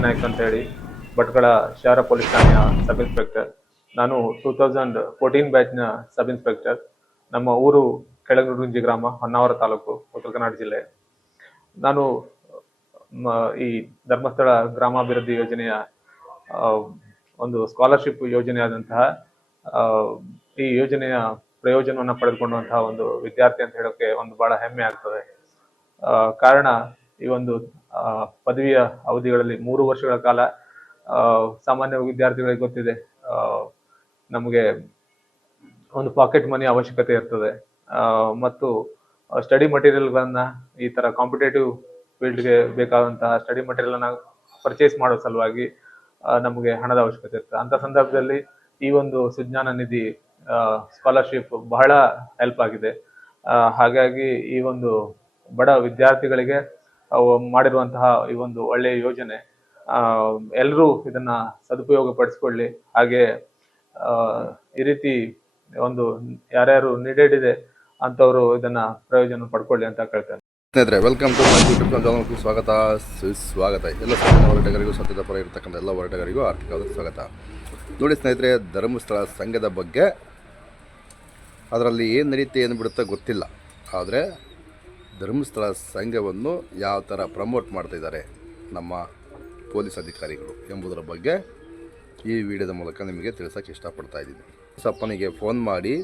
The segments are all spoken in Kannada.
ನವೀನ್ ನಾಯ್ಕ್ ಅಂತ ಹೇಳಿ ಭಟ್ಕಳ ಶಹರ ಪೊಲೀಸ್ ಠಾಣೆಯ ಸಬ್ ಇನ್ಸ್ಪೆಕ್ಟರ್. ನಾನು 2014 ಬ್ಯಾಚ್ನ ಸಬ್ ಇನ್ಸ್ಪೆಕ್ಟರ್. ನಮ್ಮ ಊರು ಕೆಳಗುರುಂಜಿ ಗ್ರಾಮ, ಹೊನ್ನಾವರ ತಾಲೂಕು, ಉತ್ತರ ಕನ್ನಡ ಜಿಲ್ಲೆ. ನಾನು ಈ ಧರ್ಮಸ್ಥಳ ಗ್ರಾಮಾಭಿವೃದ್ಧಿ ಯೋಜನೆಯ ಒಂದು ಸ್ಕಾಲರ್ಶಿಪ್ ಯೋಜನೆ ಆದಂತಹ ಈ ಯೋಜನೆಯ ಪ್ರಯೋಜನವನ್ನು ಪಡೆದುಕೊಂಡಂತಹ ಒಂದು ವಿದ್ಯಾರ್ಥಿ ಅಂತ ಹೇಳೋಕೆ ಒಂದು ಬಹಳ ಹೆಮ್ಮೆ ಆಗ್ತದೆ. ಕಾರಣ, ಈ ಒಂದು ಪದವಿಯ ಅವಧಿಗಳಲ್ಲಿ 3 ವರ್ಷಗಳ ಕಾಲ ಸಾಮಾನ್ಯ ವಿದ್ಯಾರ್ಥಿಗಳಿಗೆ ಗೊತ್ತಿದೆ, ನಮಗೆ ಒಂದು ಪಾಕೆಟ್ ಮನಿ ಅವಶ್ಯಕತೆ ಇರ್ತದೆ. ಮತ್ತು ಸ್ಟಡಿ ಮಟೀರಿಯಲ್ಗಳನ್ನ, ಈ ತರ ಕಾಂಪಿಟೇಟಿವ್ ಫೀಲ್ಡ್ಗೆ ಬೇಕಾದಂತಹ ಸ್ಟಡಿ ಮಟೀರಿಯಲ್ ಅನ್ನ ಪರ್ಚೇಸ್ ಮಾಡೋ ಸಲುವಾಗಿ ನಮಗೆ ಹಣದ ಅವಶ್ಯಕತೆ ಇರ್ತದೆ. ಅಂತ ಸಂದರ್ಭದಲ್ಲಿ ಈ ಒಂದು ಸುಜ್ಞಾನ ನಿಧಿ ಸ್ಕಾಲರ್ಶಿಪ್ ಬಹಳ ಹೆಲ್ಪ್ ಆಗಿದೆ. ಹಾಗಾಗಿ ಈ ಒಂದು ಬಡ ವಿದ್ಯಾರ್ಥಿಗಳಿಗೆ ಮಾಡಿರುವಂತಹ ಈ ಒಂದು ಒಳ್ಳೆಯ ಯೋಜನೆ, ಎಲ್ಲರೂ ಇದನ್ನ ಸದುಪಯೋಗ ಪಡಿಸ್ಕೊಳ್ಳಿ. ಹಾಗೆ ಈ ರೀತಿ ಒಂದು ಯಾರ್ಯಾರು ನೀಡೆಡ್ ಇದೆ ಅಂತವರು ಇದನ್ನ ಪ್ರಯೋಜನ ಪಡ್ಕೊಳ್ಳಿ ಅಂತ ಕೇಳ್ತೇನೆ. ಸ್ನೇಹಿತರೆ, ವೆಲ್ಕಮ್ ಟು ಮೈ ಯೂಟ್ಯೂಬ್ ಚಾನಲ್ಗೆ ಸ್ವಾಗತ, ಸುಸ್ವಾಗತ. ಎಲ್ಲ ಸತ್ಯದ ಹೋರಾಟಗಾರರಿಗೂ, ಸತ್ಯದ ಪರ ಇರತಕ್ಕಂಥ ಎಲ್ಲ ಹೋರಾಟಗಾರರಿಗೂ ಆರ್ಥಿಕವಾದ ಸ್ವಾಗತ. ನೋಡಿ ಸ್ನೇಹಿತರೆ, ಧರ್ಮಸ್ಥಳ ಸಂಘದ ಬಗ್ಗೆ ಅದರಲ್ಲಿ ಏನು ನಡೀತೆ ಏನು ಬಿಡುತ್ತೋ ಗೊತ್ತಿಲ್ಲ. ಆದರೆ ಧರ್ಮಸ್ಥಳ ಸಂಘವನ್ನು ಯಾವ ಥರ ಪ್ರಮೋಟ್ ಮಾಡ್ತಾಯಿದ್ದಾರೆ ನಮ್ಮ ಪೊಲೀಸ್ ಅಧಿಕಾರಿಗಳು ಎಂಬುದರ ಬಗ್ಗೆ ಈ ವಿಡಿಯೋದ ಮೂಲಕ ನಿಮಗೆ ತಿಳಿಸೋಕ್ಕೆ ಇಷ್ಟಪಡ್ತಾ ಇದ್ದೀನಿ. ಸಪ್ಪನಿಗೆ ಫೋನ್ ಮಾಡಿ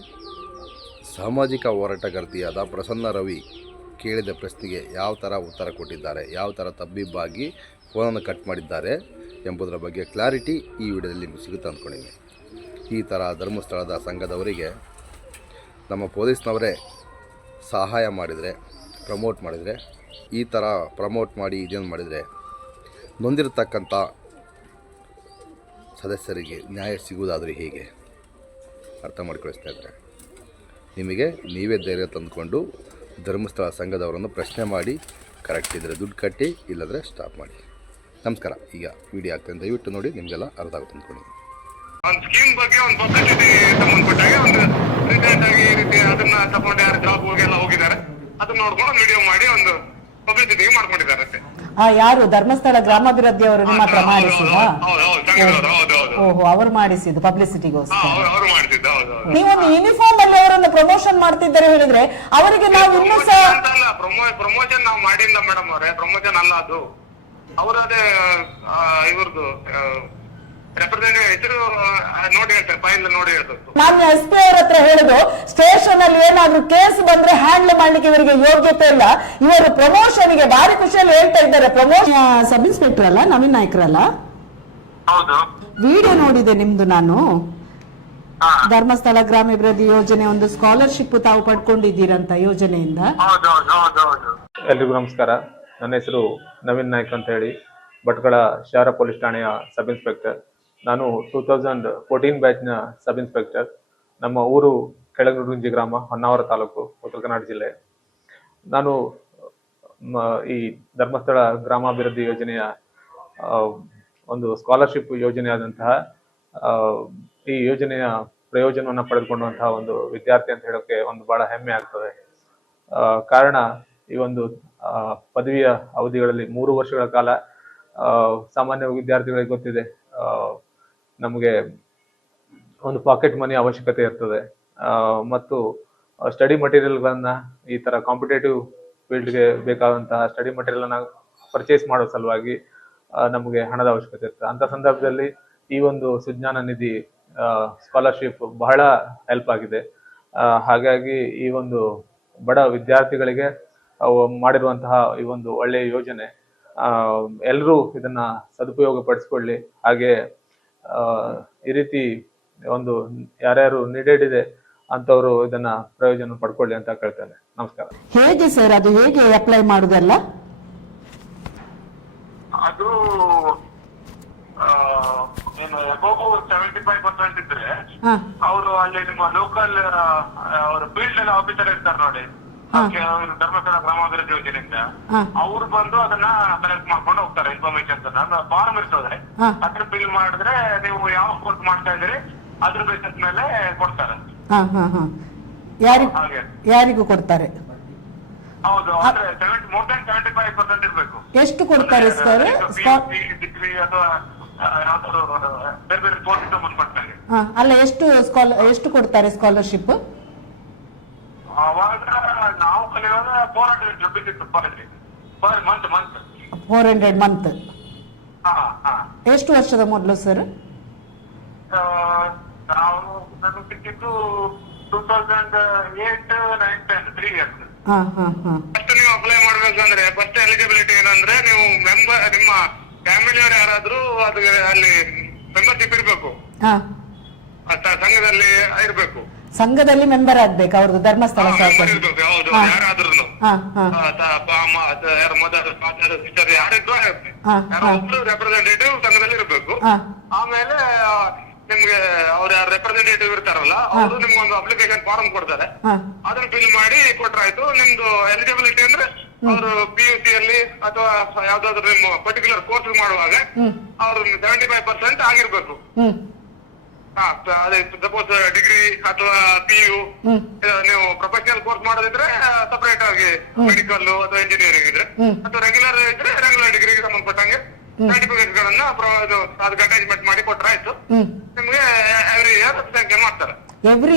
ಸಾಮಾಜಿಕ ಹೋರಾಟಗಾರ್ತಿಯಾದ ಪ್ರಸನ್ನ ರವಿ ಕೇಳಿದ ಪ್ರಶ್ನೆಗೆ ಯಾವ ಥರ ಉತ್ತರ ಕೊಟ್ಟಿದ್ದಾರೆ, ಯಾವ ಥರ ತಬ್ಬಿಬ್ಬಾಗಿ ಫೋನನ್ನು ಕಟ್ ಮಾಡಿದ್ದಾರೆ ಎಂಬುದರ ಬಗ್ಗೆ ಕ್ಲಾರಿಟಿ ಈ ವಿಡಿಯೋದಲ್ಲಿ ನಿಮಗೆ ಸಿಗುತ್ತೆ ಅಂದ್ಕೊಂಡಿದ್ದೀನಿ. ಈ ಥರ ಧರ್ಮಸ್ಥಳದ ಸಂಘದವರಿಗೆ ನಮ್ಮ ಪೊಲೀಸ್ನವರೇ ಸಹಾಯ ಮಾಡಿದರೆ, ಪ್ರಮೋಟ್ ಮಾಡಿದರೆ, ಈ ಥರ ಪ್ರಮೋಟ್ ಮಾಡಿ ಇದೇನು ಮಾಡಿದರೆ ನೊಂದಿರತಕ್ಕಂಥ ಸದಸ್ಯರಿಗೆ ನ್ಯಾಯ ಸಿಗುವುದಾದರೂ ಹೇಗೆ ಅರ್ಥ ಮಾಡಿಕೊಳಿಸ್ತಾ ಇದ್ದಾರೆ. ನಿಮಗೆ ನೀವೇ ಧೈರ್ಯ ತಂದುಕೊಂಡು ಧರ್ಮಸ್ಥಳ ಸಂಘದವರನ್ನು ಪ್ರಶ್ನೆ ಮಾಡಿ, ಕರೆಕ್ಟ್ ಇದ್ದರೆ ದುಡ್ಡು ಕಟ್ಟಿ, ಇಲ್ಲದ್ರೆ ಸ್ಟಾಪ್ ಮಾಡಿ. ನಮಸ್ಕಾರ. ಈಗ ವಿಡಿಯೋ ಆಗ್ತದೆ, ದಯವಿಟ್ಟು ನೋಡಿ, ನಿಮಗೆಲ್ಲ ಅರ್ಥ ಆಗುತ್ತೆ ಅಂದ್ಕೊಂಡು. ಒಂದು ಸ್ಕೀಮ್ ಬಗ್ಗೆ ಒಂದು ಪಬ್ಲಿಸಿಟಿ ಸಂಬಂಧಪಟ್ಟಾಗ ಒಂದು ರೀಸೆಂಟ್ ಆಗಿ ಈ ರೀತಿ ಅದನ್ನ ತಗೊಂಡು ಯಾರು ಜಾಬ್ ಎಲ್ಲ ಹೋಗಿದ್ದಾರೆ, ಅದನ್ನ ನೋಡ್ಕೊಂಡು ಒಂದು ವಿಡಿಯೋ ಮಾಡಿ ಒಂದು ಪಬ್ಲಿಸಿಟಿ ಮಾಡ್ಕೊಂಡಿದ್ದಾರೆ. ಯಾರು ಧರ್ಮಸ್ಥಳ ಗ್ರಾಮಾಭಿವೃದ್ಧಿ ಅವರು ನಿಮ್ಮ ಹತ್ರ ಮಾಡಿಸಿದ? ಓಹೋ, ಅವರು ಮಾಡಿಸಿದ್ದು ಪಬ್ಲಿಸಿಟಿಗೋಸ್ಕರ. ನೀವೊಂದು ಯೂನಿಫಾರ್ಮ್ ಅಲ್ಲಿ ಅವರನ್ನು ಪ್ರಮೋಷನ್ ಮಾಡ್ತಿದ್ದಾರೆ ಹೇಳಿದ್ರೆ ಅವರಿಗೆ ನಾವು ಇನ್ನೂ ಸಹ ಪ್ರಮೋಷನ್ ನಾವು ಮಾಡಿಲ್ಲ ಮೇಡಮ್ ಅವರೇ, ಪ್ರಮೋಷನ್ ಅಲ್ಲ ಅದು. ಅವರದೇ ಇವ್ರದ್ದು ನಾನು ಎಸ್ ಪಿ ಅವ್ರ ಹತ್ರ ಹೇಳುದು, ಸ್ಟೇಷನ್ ಅಲ್ಲಿ ಏನಾದ್ರು ಕೇಸ್ ಬಂದ್ರೆ ಹ್ಯಾಂಡಲ್ ಮಾಡ್ಲಿಕ್ಕೆ ಇವರಿಗೆ ಯೋಗ್ಯತೆ ಇಲ್ಲ. ಇವರು ಪ್ರಮೋಷನ್ ಗೆ ಭಾರಿ ಖುಷಿಯಲ್ಲಿ ಹೇಳ್ತಾ ಇದ್ದಾರೆ. ಪ್ರಮೋಷನ್ ಸಬ್ ಇನ್ಸ್ಪೆಕ್ಟರ್ ಅಲ್ಲ, ನವೀನ್ ನಾಯ್ಕರಲ್ಲ? ವಿಡಿಯೋ ನೋಡಿದೆ ನಿಮ್ದು ನಾನು. ಧರ್ಮಸ್ಥಳ ಗ್ರಾಮಾಭಿವೃದ್ಧಿ ಯೋಜನೆ ಒಂದು ಸ್ಕಾಲರ್ಶಿಪ್ ತಾವು ಪಡ್ಕೊಂಡಿದ್ದೀರಂತ ಯೋಜನೆಯಿಂದ. ಎಲ್ರಿಗೂ ನಮಸ್ಕಾರ. ನನ್ನ ಹೆಸರು ನವೀನ್ ನಾಯ್ಕ್ ಅಂತ ಹೇಳಿ ಭಟ್ಕಳ ಶಹರ ಪೊಲೀಸ್ ಠಾಣೆಯ ಸಬ್ ಇನ್ಸ್ಪೆಕ್ಟರ್. ನಾನು 2014 ಬ್ಯಾಚ್ನ ಸಬ್ ಇನ್ಸ್ಪೆಕ್ಟರ್. ನಮ್ಮ ಊರು ಕೆಳಗುರುಂಜಿ ಗ್ರಾಮ, ಹೊನ್ನಾವರ ತಾಲೂಕು, ಉತ್ತರ ಕನ್ನಡ ಜಿಲ್ಲೆ. ನಾನು ಈ ಧರ್ಮಸ್ಥಳ ಗ್ರಾಮಾಭಿವೃದ್ಧಿ ಯೋಜನೆಯ ಒಂದು ಸ್ಕಾಲರ್ಶಿಪ್ ಯೋಜನೆ ಆದಂತಹ ಈ ಯೋಜನೆಯ ಪ್ರಯೋಜನವನ್ನು ಪಡೆದುಕೊಂಡಂತಹ ಒಂದು ವಿದ್ಯಾರ್ಥಿ ಅಂತ ಹೇಳೋಕೆ ಒಂದು ಬಹಳ ಹೆಮ್ಮೆ ಆಗ್ತದೆ. ಕಾರಣ, ಈ ಒಂದು ಪದವಿಯ ಅವಧಿಗಳಲ್ಲಿ 3 ವರ್ಷಗಳ ಕಾಲ ಸಾಮಾನ್ಯ ವಿದ್ಯಾರ್ಥಿಗಳಿಗೆ ಗೊತ್ತಿದೆ, ನಮಗೆ ಒಂದು ಪಾಕೆಟ್ ಮನಿ ಅವಶ್ಯಕತೆ ಇರ್ತದೆ. ಮತ್ತು ಸ್ಟಡಿ ಮಟೀರಿಯಲ್ಗಳನ್ನ, ಈ ತರ ಕಾಂಪಿಟೇಟಿವ್ ಫೀಲ್ಡ್ಗೆ ಬೇಕಾದಂತಹ ಸ್ಟಡಿ ಮಟೀರಿಯಲ್ ಅನ್ನ ಪರ್ಚೇಸ್ ಮಾಡೋ ಸಲುವಾಗಿ ನಮಗೆ ಹಣದ ಅವಶ್ಯಕತೆ ಇರ್ತದೆ. ಅಂತ ಸಂದರ್ಭದಲ್ಲಿ ಈ ಒಂದು ಸುಜ್ಞಾನ ನಿಧಿ ಸ್ಕಾಲರ್ಶಿಪ್ ಬಹಳ ಹೆಲ್ಪ್ ಆಗಿದೆ. ಹಾಗಾಗಿ ಈ ಒಂದು ಬಡ ವಿದ್ಯಾರ್ಥಿಗಳಿಗೆ ಮಾಡಿರುವಂತಹ ಈ ಒಂದು ಒಳ್ಳೆಯ ಯೋಜನೆ, ಎಲ್ಲರೂ ಇದನ್ನ ಸದುಪಯೋಗ ಪಡಿಸ್ಕೊಳ್ಳಿ. ಹಾಗೆ ಈ ರೀತಿ ಒಂದು ಯಾರ್ಯಾರು ನೀಡೆಡ್ ಇದೆ ಅಂತವರು ಇದನ್ನ ಪ್ರಯೋಜನ ಪಡ್ಕೊಳ್ಳಿ ಅಂತ ಕೇಳ್ತೇನೆ. ನಮಸ್ಕಾರ. ಹೇಗೆ ಸರ್ ಅದು ಹೇಗೆ ಅಪ್ಲೈ ಮಾಡುದಲ್ಲ? ಅದು ಏನು ಅಬೌವ್ 75% ಇದ್ರೆ ಅವರು ಅಲ್ಲಿ ನಿಮ್ಮ ಲೋಕಲ್ ಅವರ ಫೀಲ್ಡ್ ಅಲ್ಲಿ ಆಫೀಸರ್ ಇರ್ತಾರೆ ನೋಡಿ, ಧರ್ಮಸ್ಥಳ ಗ್ರಾಮಾಭಿವೃದ್ಧಿ ಯೋಜನೆಯಿಂದ ಅವ್ರು ಬಂದು ಅದನ್ನ ಕಲೆಕ್ಟ್ ಮಾಡ್ಕೊಂಡು ಹೋಗ್ತಾರೆ. ಇನ್ಫಾರ್ಮೇಶನ್ ಫಾರ್ಮ್ ಇರ್ತದೆ, ಅದ್ರ ಬಿಲ್ ಮಾಡಿದ್ರೆ ನೀವು ಯಾವ ಕೋರ್ಸ್ ಮಾಡ್ತಾ ಇದ್ದೀರಿ ಅದ್ರ ಬೇಸಿಸ್ ಮೇಲೆ ಕೊಡ್ತಾರೆ. ಯಾರಿಗೂ ಕೊಡ್ತಾರೆ? ಹೌದು ಅಂದ್ರೆ ಮೋರ್ ದನ್ 75% ಇರ್ಬೇಕು. ಎಷ್ಟು ಕೊಡ್ತಾರೆ ಸರ್? ಡಿಗ್ರಿ ಅಥವಾ ಯಾವ್ದಾದ್ರು ಬೇರೆ ಬೇರೆ ಕೋರ್ಸ್ ಸಂಬಂಧಪಟ್ಟಂಗೆ. ಅಲ್ಲ, ಎಷ್ಟು ಕೊಡ್ತಾರೆ ಸ್ಕಾಲರ್ಶಿಪ್? ಅವಾಗ ನಾವು ಕಲಿಯುವಾಗ 400 rupees ಇತ್ತು ಪರ್ ಮಂತ್. 400 ಮಂತ್. ಹಾ. ಎಷ್ಟು ವರ್ಷದ ಮೊದಲು ಸರ್? ನಾವು ನನಗೆ ಸಿಕ್ಕಿದ್ದು 2008, 9, 10 3 years. ಫಸ್ಟ್ ನೀವು ಅಪ್ಲೈ ಮಾಡ್ಬೇಕಂದ್ರೆ ಫಸ್ಟ್ ಎಲಿಜಿಬಿಲಿಟಿ ಏನಂದ್ರೆ ನೀವು ನಿಮ್ಮ ಫ್ಯಾಮಿಲಿಯವರು ಯಾರಾದ್ರೂ ಅದು ಅಲ್ಲಿ ಮೆಂಬರ್ಶಿಪ್ ಇರ್ಬೇಕು, ಸಂಘದಲ್ಲಿ ಇರ್ಬೇಕು. ಸಂಘದಲ್ಲಿ ಮೆಂಬರ್ ಆಗ್ಬೇಕು ಅವ್ರದ್ದು ಧರ್ಮಸ್ಥಳ ಇರ್ಬೇಕು. ಹೌದು, ಯಾರಾದ್ರೂ ಯಾರಿದ್ರು ಯಾರೊಬ್ರು ರೆಪ್ರೆಸೆಂಟೇಟಿವ್ ಸಂಘದಲ್ಲಿ ಇರ್ಬೇಕು. ಆಮೇಲೆ ನಿಮ್ಗೆ ಅವ್ರ ರೆಪ್ರೆಸೆಂಟೇಟಿವ್ ಇರ್ತಾರಲ್ಲ, ಅವರು ನಿಮ್ಗೆ ಒಂದು ಅಪ್ಲಿಕೇಶನ್ ಫಾರ್ಮ್ ಕೊಡ್ತಾರೆ. ಅದನ್ನ ಫಿಲ್ ಮಾಡಿ ಕೊಟ್ರಾಯ್ತು. ನಿಮ್ದು ಎಲಿಜಿಬಿಲಿಟಿ ಅಂದ್ರೆ ಅವರು PUC ಅಲ್ಲಿ ಅಥವಾ ಯಾವ್ದಾದ್ರು ನಿಮ್ಮ ಪರ್ಟಿಕ್ಯುಲರ್ ಕೋರ್ಸ್ ಮಾಡುವಾಗ ಅವ್ರು 75% ಆಗಿರ್ಬೇಕು. ಅದೇ ಸಪೋಸ್ ಡಿಗ್ರಿ ಅಥವಾ PU ನೀವು ಪ್ರೊಫೆಷನಲ್ ಕೋರ್ಸ್ ಮಾಡೋದಿದ್ರೆ ಸಪರೇಟ್ ಆಗಿ ಮೆಡಿಕಲ್ ಅಥವಾ ಇಂಜಿನಿಯರಿಂಗ್ ಇದ್ರೆ, ಅಥವಾ ರೆಗ್ಯುಲರ್ ಇದ್ರೆ ರೆಗ್ಯುಲರ್ ಡಿಗ್ರಿಗೆ ಸಂಬಂಧಪಟ್ಟಂಗೆ ಸರ್ಟಿಫಿಕೇಟ್ ಗಳನ್ನ ಅದಕ್ಕೆ ಅಟ್ಯಾಚ್ಮೆಂಟ್ ಮಾಡಿ ಕೊಟ್ರಾಯ್ತು. ನಿಮ್ಗೆ ಎವ್ರಿ ಇಯರ್ ಸಂಖ್ಯೆ ಮಾಡ್ತಾರೆ. ಎವ್ರಿ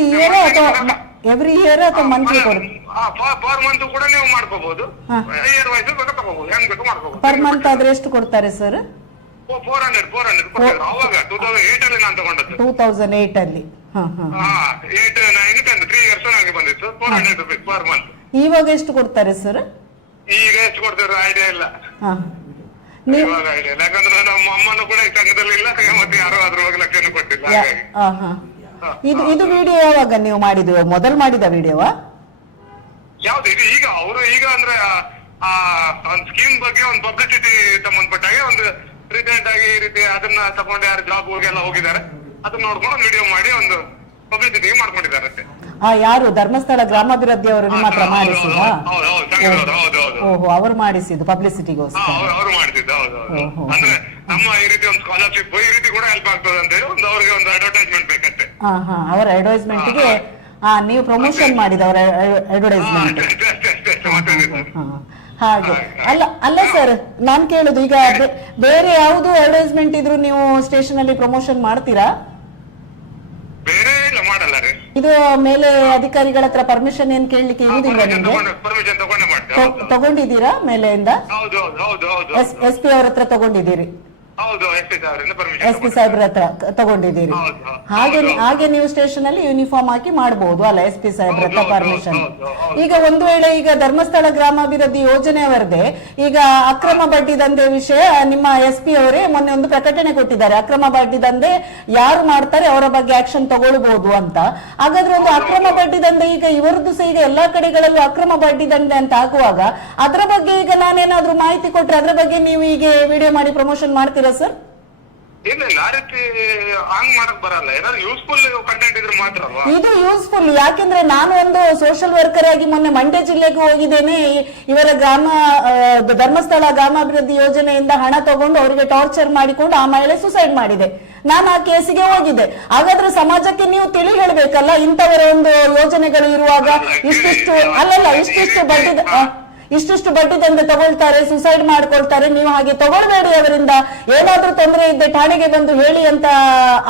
ಇಯರ್ ಅಥವಾ ಮಂತ್ಲಿ ಪರ್ ಮಂತ್ ಕೂಡ ನೀವು ಮಾಡ್ಕೋಬಹುದು. ಇಯರ್ ವೈಸ್ ಬೇಕು ತಗೋಬಹುದು, ಹೆಂಗ್ ಬೇಕು ಮಾಡ್ಕೋಬಹುದು. ಪರ್ ಮಂತ್ ಆದ್ರೆ ಎಷ್ಟು ಕೊಡ್ತಾರೆ ಸರ್? 400 ಕೊಡ್ತಿದ್ರು ಅವಾಗ. 2008 ಅಲ್ಲಿ ನಾನು ತಗೊಂಡದ್ದು. 2008 ಅಲ್ಲಿ 8, 9, 10 3 years ನನಗೆ ಬಂದಿತ್ತು. 400 rupees ಪರ್ ಮಂತ್. ಇವಾಗ ಎಷ್ಟು ಕೊಡ್ತಾರೆ ಸರ್? ಈಗ ಎಷ್ಟು ಕೊಡ್ತಾರೆ ಐಡಿಯಾ ಇಲ್ಲ. ಇವಾಗ ಐಡಿಯಾ ಇಲ್ಲ, ಯಾಕಂದ್ರೆ ನಮ್ಮ ಅಮ್ಮನೂ ಕೂಡ ಈ ಸಂಘದಲ್ಲಿ ಇಲ್ಲ, ಮತ್ತೆ ಯಾರು ಅದ್ರ ಬಗ್ಗೆ ಲಕ್ಷಣ ಕೊಟ್ಟಿಲ್ಲ. ಇದು ವಿಡಿಯೋ ಯಾವಾಗ ನೀವು ಮಾಡಿದ್ದು? ಮೊದಲು ಮಾಡಿದ ವಿಡಿಯೋವಾ? ಯಾವ್ದು ಇದು? ಈಗ ಅಂದ್ರೆ ಒಂದು ಸ್ಕೀಮ್ ಬಗ್ಗೆ ಒಂದು ಪಬ್ಲಿಸಿಟಿ ಸಂಬಂಧಪಟ್ಟಾಗೆ ಒಂದು ರೀಸೆಂಟ್ ಆಗಿ ಈ ರೀತಿ ಅದನ್ನ ತಗೊಂಡು ಯಾರು ಜಾಬ್ ಎಲ್ಲ ಹೋಗಿದ್ದಾರೆ ಅದನ್ನ ನೋಡ್ಕೊಂಡು ಒಂದು ವಿಡಿಯೋ ಮಾಡಿ ಒಂದು ಪಬ್ಲಿಸಿಟಿ ಮಾಡ್ಕೊಂಡಿದ್ದಾರೆ. ಯಾರು ಧರ್ಮಸ್ಥಳ ಗ್ರಾಮಾಭಿವೃದ್ಧಿ ಅವರು ನಿಮ್ಮ ಹತ್ರ ಮಾಡಿಸಿದ? ಓಹೋ, ಅವರು ಮಾಡಿಸಿದ್ದು ಪಬ್ಲಿಸಿಟಿಗೋಸ್ಕರ. ಅವರು ಮಾಡಿಸಿದ್ದು. ಹೌದು. ಅಂದ್ರೆ ನಮ್ಮ ಈ ರೀತಿ ಒಂದು ಸ್ಕಾಲರ್ಶಿಪ್ ಈ ರೀತಿ ಕೂಡ ಹೆಲ್ಪ್ ಆಗ್ತದೆ ಅಂತ ಹೇಳಿ ಒಂದು ಅವ್ರಿಗೆ ಒಂದು ಅಡ್ವರ್ಟೈಸ್ಮೆಂಟ್ ಬೇಕಷ್ಟೇ. ಅವರ ಅಡ್ವರ್ಟೈಸ್ಮೆಂಟ್ ಗೆ ನೀವು ಪ್ರಮೋಷನ್ ಮಾಡಿದ ಅವರ ಅಡ್ವರ್ಟೈಸ್ಮೆಂಟ್. ಹಾಗೆ ಅಲ್ಲ ಸರ್, ನಾನ್ ಕೇಳುದು ಈಗ ಬೇರೆ ಯಾವ್ದು ಅಡ್ವರ್ಟೈಸ್ಮೆಂಟ್ ಇದ್ರು ನೀವು ಸ್ಟೇಷನ್ ಅಲ್ಲಿ ಪ್ರಮೋಷನ್ ಮಾಡ್ತೀರಾ? ಬೇರೆ ಇಲ್ಲ, ಮಾಡಲ್ಲ ರೀ. ಇದು ಮೇಲೆ ಅಧಿಕಾರಿಗಳ ಹತ್ರ ಪರ್ಮಿಷನ್ ಏನ್ ಕೇಳಲಿಕ್ಕೆ ಇರುವುದಿಲ್ಲ ನಿಮ್ಗೆ? ಪರ್ಮಿಷನ್ ತಗೊಂಡೇ ಮಾಡ್ತೇವೆ. ತಗೊಂಡಿದ್ದೀರಾ ಮೇಲೆಯಿಂದ? ಹೌದು. SP ಅವ್ರ ಹತ್ರ ತಗೊಂಡಿದ್ದೀರಿ? ಹೌದು, SP ಸಾಹೇಬ್ರ ಹತ್ರ ತಗೊಂಡಿದ್ದೀರಿ. ಹಾಗೆ ನೀವು ಸ್ಟೇಷನ್ ಅಲ್ಲಿ ಯೂನಿಫಾರ್ಮ್ ಹಾಕಿ ಮಾಡಬಹುದು ಅಲ್ಲ, SP ಸಾಹೇಬ್ರ ಹತ್ರ ಪರ್ಮಿಷನ್. ಈಗ ಒಂದು ವೇಳೆ ಈಗ ಧರ್ಮಸ್ಥಳ ಗ್ರಾಮಾಭಿವೃದ್ಧಿ ಯೋಜನೆಯವರದೇ ಈಗ ಅಕ್ರಮ ಬಡ್ಡಿ ದಂಧೆ ವಿಷಯ ನಿಮ್ಮ SP ಅವರೇ ಮೊನ್ನೆ ಒಂದು ಪ್ರಕಟಣೆ ಕೊಟ್ಟಿದ್ದಾರೆ. ಅಕ್ರಮ ಬಡ್ಡಿ ದಂಧೆ ಯಾರು ಮಾಡ್ತಾರೆ ಅವರ ಬಗ್ಗೆ ಆಕ್ಷನ್ ತಗೊಳ್ಬಹುದು ಅಂತ. ಹಾಗಾದ್ರೆ ಒಂದು ಅಕ್ರಮ ಬಡ್ಡಿ ದಂಧೆ ಈಗ ಇವರದ್ದು ಸಹ ಈಗ ಎಲ್ಲಾ ಕಡೆಗಳಲ್ಲೂ ಅಕ್ರಮ ಬಡ್ಡಿ ದಂಧೆ ಅಂತ ಆಗುವಾಗ ಅದರ ಬಗ್ಗೆ ಈಗ ನಾನೇನಾದ್ರೂ ಮಾಹಿತಿ ಕೊಟ್ರೆ ಅದರ ಬಗ್ಗೆ ನೀವು ಈಗ ವಿಡಿಯೋ ಮಾಡಿ ಪ್ರಮೋಷನ್ ಮಾಡ್ತೀರಾ ಸರ್? ಇಲ್ಲ, ಆ ರೀತಿ ಹಂಗ್ ಮಾಡಕ್ ಬರಲ್ಲ. ಏನಾದ್ರು ಯೂಸ್ಫುಲ್ ಕಂಟೆಂಟ್ ಇದ್ರೆ ಮಾತ್ರ. ಇದು ಯೂಸ್ಫುಲ್, ಯಾಕೆಂದ್ರೆ ನಾನು ಒಂದು ಸೋಷಿಯಲ್ ವರ್ಕರ್ ಆಗಿ ಮೊನ್ನೆ ಮಂಡ್ಯ ಜಿಲ್ಲೆಗೆ ಹೋಗಿದ್ದೇನೆ. ಇವರ ಧರ್ಮಸ್ಥಳ ಗ್ರಾಮಾಭಿವೃದ್ಧಿ ಯೋಜನೆಯಿಂದ ಹಣ ತಗೊಂಡು ಅವರಿಗೆ ಟಾರ್ಚರ್ ಮಾಡಿಕೊಂಡು ಆ ಮಹಿಳೆ ಸುಸೈಡ್ ಮಾಡಿದೆ. ನಾನು ಆ ಕೇಸಿಗೆ ಹೋಗಿದ್ದೆ. ಹಾಗಾದ್ರೆ ಸಮಾಜಕ್ಕೆ ನೀವು ತಿಳಿ ಹೇಳ್ಬೇಕಲ್ಲ, ಇಂಥವರ ಒಂದು ಯೋಜನೆಗಳು ಇರುವಾಗ ಇಷ್ಟಿಷ್ಟು ಬಡ್ಡಿ ದಂಧೆ ತಗೊಳ್ತಾರೆ, ಸುಸೈಡ್ ಮಾಡ್ಕೊಳ್ತಾರೆ. ನೀವು ಹಾಗೆ ತಗೊಳ್ಬೇಡಿ, ಅವರಿಂದ ಏನಾದ್ರೂ ತೊಂದರೆ ಇದ್ದೆ ಠಾಣೆಗೆ ಬಂದು ಹೇಳಿ ಅಂತ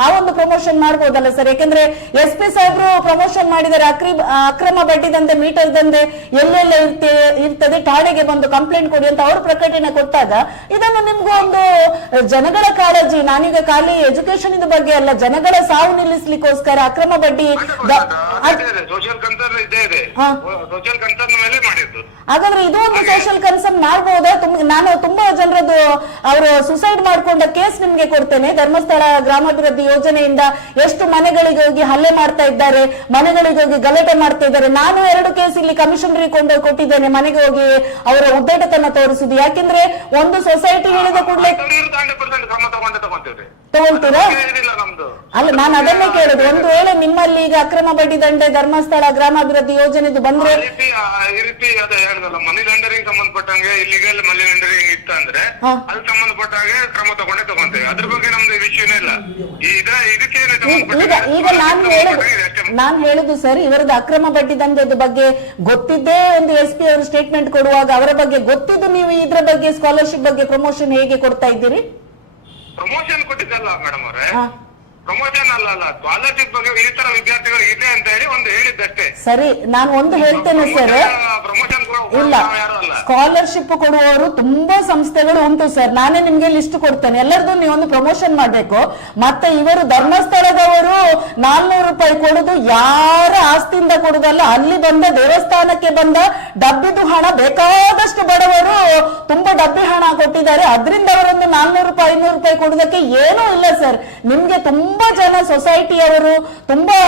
ಆ ಒಂದು ಪ್ರಮೋಷನ್ ಮಾಡ್ಬೋದಲ್ಲ ಸರ್? ಯಾಕಂದ್ರೆ SP ಸಾಹೇಬ್ರು ಪ್ರಮೋಷನ್ ಮಾಡಿದರೆ ಅಕ್ರಮ ಬಡ್ಡಿ ದಂಧೆ, ಮೀಟರ್ ದಂಧೆ ಎಲ್ಲೆಲ್ಲ ಇರ್ತದೆ, ಠಾಣೆಗೆ ಬಂದು ಕಂಪ್ಲೇಂಟ್ ಕೊಡಿ ಅಂತ ಅವರು ಪ್ರಕಟಣೆ ಕೊಟ್ಟಾಗ ಇದನ್ನು ನಿಮ್ಗೂ ಒಂದು ಜನಗಳ ಕಾಳಜಿ, ನಾನೀಗ ಖಾಲಿ ಎಜುಕೇಶನ್ ಇದ ಬಗ್ಗೆ ಅಲ್ಲ, ಜನಗಳ ಸಾವು ನಿಲ್ಲಿಸ್ಲಿಕ್ಕೋಸ್ಕರ ಅಕ್ರಮ ಬಡ್ಡಿ ಹಾಗಾದ್ರೆ ಇದು ಒಂದು ಸೋಷಿಯಲ್ ಕನ್ಸರ್ನ್ ಮಾಡಬಹುದಾ? ನಾನು ತುಂಬಾ ಜನರದ್ದು ಅವರು ಸುಸೈಡ್ ಮಾಡ್ಕೊಂಡ ಕೇಸ್ ನಿಮ್ಗೆ ಕೊಡ್ತೇನೆ. ಧರ್ಮಸ್ಥಳ ಗ್ರಾಮಾಭಿವೃದ್ಧಿ ಯೋಜನೆಯಿಂದ ಎಷ್ಟು ಮನೆಗಳಿಗೆ ಹೋಗಿ ಹಲ್ಲೆ ಮಾಡ್ತಾ ಇದ್ದಾರೆ, ಮನೆಗಳಿಗೆ ಹೋಗಿ ಗಲಾಟೆ ಮಾಡ್ತಾ ಇದ್ದಾರೆ. ನಾನು 2 ಕೇಸ್ ಇಲ್ಲಿ ಕಮಿಷನರಿಗೆ ಕೊಂಡು ಕೊಟ್ಟಿದ್ದೇನೆ, ಮನೆಗೆ ಹೋಗಿ ಅವರ ಉದ್ದೇಟತನ ತೋರಿಸುದು. ಯಾಕೆಂದ್ರೆ ಒಂದು ಸೊಸೈಟಿ ಹೇಳಿದ ಕೂಡಲೇ ತಗೊಳ್ತೀರಾ? ಏನಿಲ್ಲ ನಮ್ದು. ಅಲ್ಲ, ನಾನು ಅದನ್ನೇ ಕೇಳುದು. ಒಂದು ವೇಳೆ ನಿಮ್ಮಲ್ಲಿ ಈಗ ಅಕ್ರಮ ಬಡ್ಡಿ ದಂಡೆ ಧರ್ಮಸ್ಥಳ ಗ್ರಾಮಾಭಿವೃದ್ಧಿ ಯೋಜನೆದು ಬಂದ್ರೆ ಈ ರೀತಿ ಅದೇ ಹೇಳ್ದಲ್ಲ, ಮನಿ ಲಾಂಡರಿಂಗ್ ಸಂಬಂಧಪಟ್ಟಂಗೆ ಇಲ್ಲಿಗಲ್ ಮನಿ ಲಾಂಡರಿಂಗ್ ಇತ್ತು ಅಂದ್ರೆ ಅದು ಸಂಬಂಧಪಟ್ಟ ಹಾಗೆ ಕ್ರಮ ತಗೊಂತೇವೆ. ಅದ್ರ ಬಗ್ಗೆ ನಮ್ದು ವಿಷಯನೇ ಇಲ್ಲ. ಇದಕ್ಕೆ ಈಗ ನಾನ್ ಹೇಳುದು ಸರ್, ಇವರದ್ದು ಅಕ್ರಮ ಬಡ್ಡಿ ದಂಧೆದ ಬಗ್ಗೆ ಗೊತ್ತಿದ್ದೇ ಒಂದು SP ಅವರು ಸ್ಟೇಟ್ಮೆಂಟ್ ಕೊಡುವಾಗ ಅವರ ಬಗ್ಗೆ ಗೊತ್ತಿದ್ದು ನೀವು ಇದ್ರ ಬಗ್ಗೆ ಸ್ಕಾಲರ್ಶಿಪ್ ಬಗ್ಗೆ ಪ್ರಮೋಷನ್ ಹೇಗೆ ಕೊಡ್ತಾ ಇದ್ದೀರಿ? ಪ್ರಮೋಷನ್ ಕೊಟ್ಟಿದ್ದಲ್ಲ ಮೇಡಮ್ ಅವರೇ, ಪ್ರಮೋಷನ್ ಅಲ್ಲ ಸ್ಕಾಲರ್ಶಿಪ್ ಬಗ್ಗೆ ಈ ತರ ವಿದ್ಯಾರ್ಥಿಗಳು ಇದೆ ಅಂತ ಹೇಳಿ ಒಂದು ಹೇಳಿದ್ದಷ್ಟೇ. ಸರಿ, ನಾನು ಒಂದು ಹೇಳ್ತೇನೆ ಸರ್, ಪ್ರಮೋಷನ್ ಇಲ್ಲ, ಸ್ಕಾಲರ್ಶಿಪ್ ಕೊಡುವವರು ತುಂಬಾ ಸಂಸ್ಥೆಗಳು ಉಂಟು ಸರ್. ನಾನೇ ನಿಮ್ಗೆ ಲಿಸ್ಟ್ ಕೊಡ್ತೇನೆ, ಎಲ್ಲರದ್ದು ನೀವೊಂದು ಪ್ರಮೋಷನ್ ಮಾಡ್ಬೇಕು. ಮತ್ತೆ ಇವರು ಧರ್ಮಸ್ಥಳದವರು 400 ರೂಪಾಯಿ ಕೊಡುದು ಯಾರ ಆಸ್ತಿಯಿಂದ ಕೊಡುದಲ್ಲ, ಅಲ್ಲಿ ಬಂದ ದೇವಸ್ಥಾನಕ್ಕೆ ಬಂದ ಡಬ್ಬಿದು ಹಣ ಬೇಕಾದಷ್ಟು ಬಡವರು ತುಂಬಾ ಡಬ್ಬಿ ಹಣ ಕೊಟ್ಟಿದ್ದಾರೆ. ಅದರಿಂದ ಅವರೊಂದು 400 ರೂಪಾಯಿ 500 ರೂಪಾಯಿ ಕೊಡುದಕ್ಕೆ ಏನೂ ಇಲ್ಲ ಸರ್. ನಿಮ್ಗೆ ತುಂಬಾ ಜನ ಸೊಸೈಟಿಯವರು ತುಂಬಾ